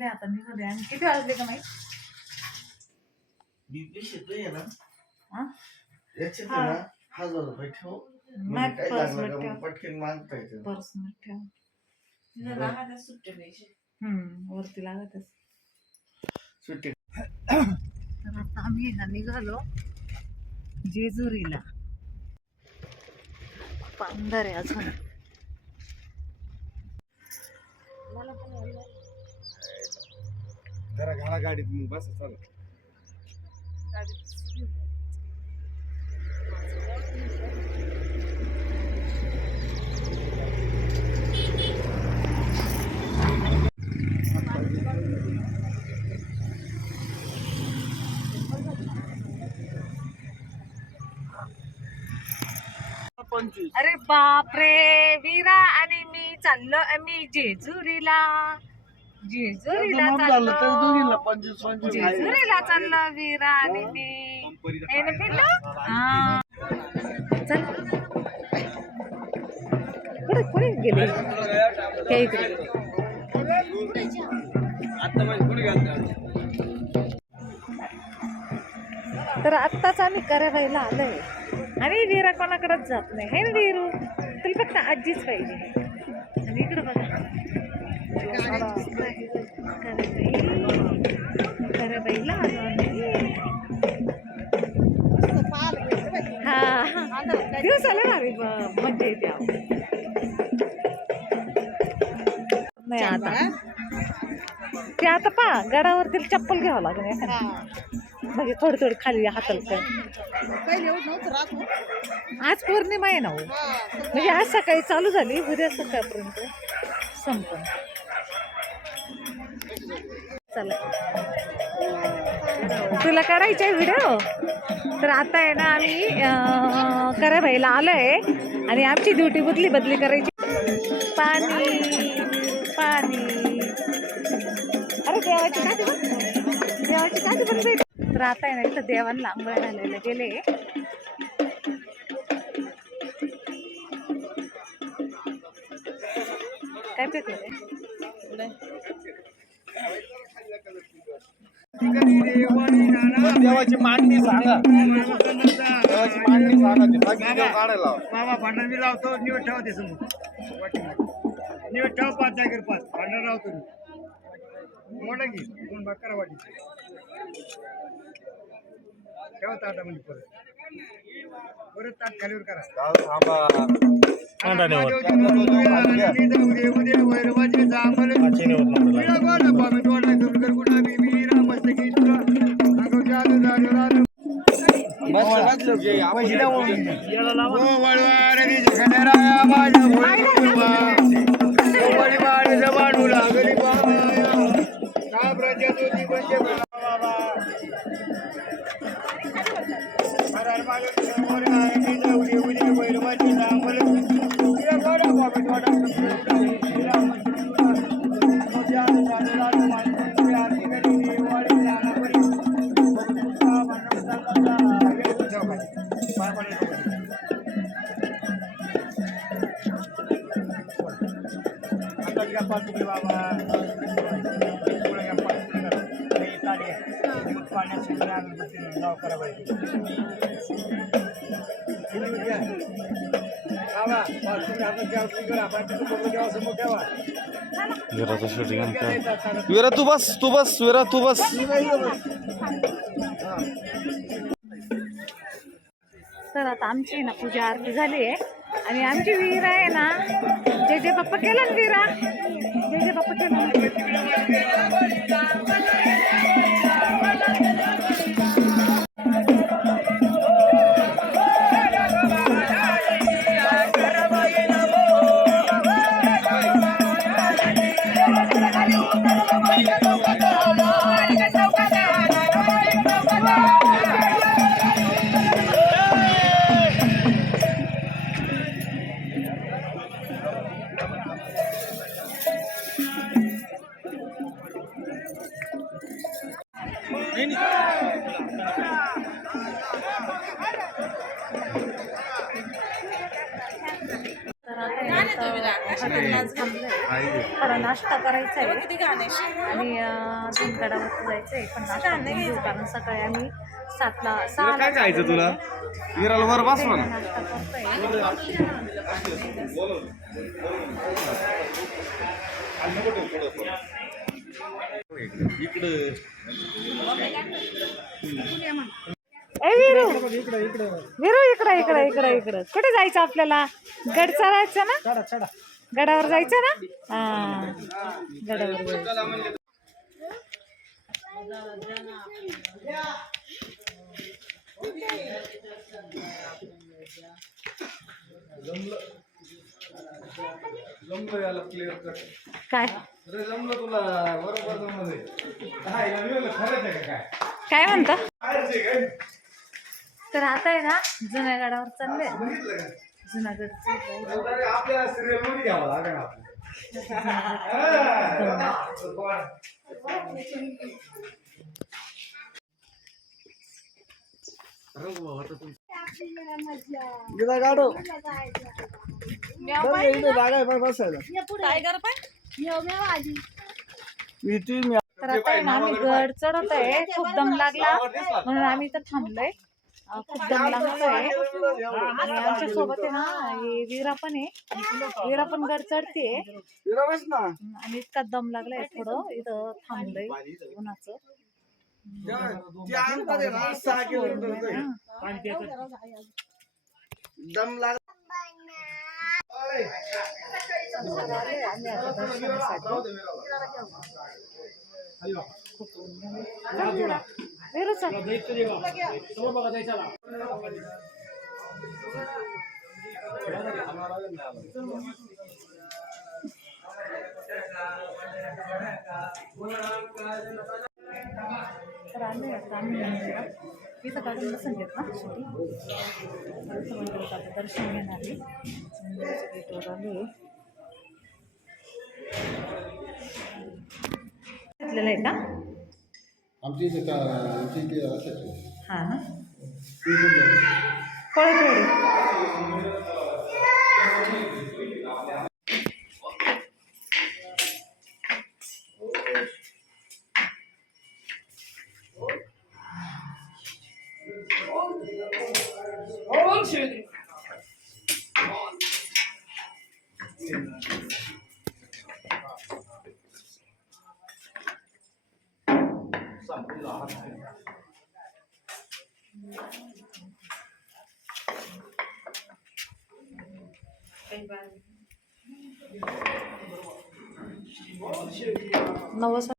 उठले आता निघाले. आणि किती वाजले का माहिती? हा? 1000 रुपये ठेव. पटकन मागता येतं. पर्स मध्ये ठेव. सुट्टे पैसे वरती लागतच सुट्टे. तर आता आम्ही निघालो जेजुरीला. अंधार आहे अजून. जरा घाला गाडीत मग बस चला. अरे बापरे, वीरा आणि मी चाललो आम्ही जेजुरीला. जेजुरीला चाललो वीरा आणि मी. हा चल. कुठे गेले ते इकडे. तर आत्ताच आम्ही करायला आलोय आणि वीरा कोणाकडेच जात नाही. हे वीरू तुला फक्त आजीच पाहिजे. आणि इकडं बघा कराबाईला आलो आम्ही. हा दिवसाला ना आम्ही मजा येते. नाही आता ते आता पा गडावरती चप्पल घ्यावं लागेल म्हणजे थोडी खाली हाताला. आज पौर्णिमा आहे ना हो. म्हणजे आज सकाळी चालू झाली, उद्या सकाळपर्यंत संपन. चला तुला करायचा व्हिडिओ. तर आता आहे ना आम्ही कराबाईला आलोय आणि आमची ड्युटी बदली करायची. पाणी पाणी. अरे देवाची काठी पण भेट. तर आता आहे ना इथं देवांना आंघोळ घालायला गेले. काय पेटलं देवाची मांडणी सांगा. देवाची मांडणी सांगा. काढायला बाबा भांडण मी लावतो. निवड ठेवा ते समोर. निवड ठेवा 5 जागेवर 5 भांडण लावतो मी. मोठा की 2 भाग करा वाटी. ठेवा ताटामध्ये परत ताट खालीवर करा. विरा तू बस विरा तू बस. तर आता आमची ना पूजा आरती झाली आहे आणि आमची वीरा आहे ना जे बाप्पा केला ना वीरा. जे बाप्पा केला. थोडा नाश्ता करायचा आहे आणि अजून गडावर जायचं आहे, पण नाश्ता नाही घेऊ कारण सकाळी आम्ही 6ला काय खायचं तुला विराला वर बसवा ना नाश्ता करतोय. इकडं ए वीरू वीरू इकडं कुठे जायचं आपल्याला? गड चढायचं ना, गडावर जायचं ना. हा गडावर जायचं. जमलं याला क्लिअर कर काय अरे जमलं तुला बरोबर जमलं काय खरंच आहे का काय म्हणता? काय तर आता आहे ना जुन्या गडावर चालले. जुनागड आपल्या सिरियल मध्ये घ्यावं लागेल तर आता आहे ना आम्ही गड चढत आहे. खूप दम लागला म्हणून आम्ही इथं थांबलोय. खूप दम लागतोय आणि आमच्या सोबत आहे ना हे वीरा पण आहे. वीरा पण गड चढते आणि इतका दम लागलाय थोडं इथं थांबलोय उन्हाचं. दम लाग तर आम्ही इथं काढून बसून घेत ना शेवटी मंदिरात आता दर्शन घेणार आहे. मंदिराच्या गेटवर आले घेतलेलं आहे का? आमची इथे असायची हां ना कोळपेवाडी. नवस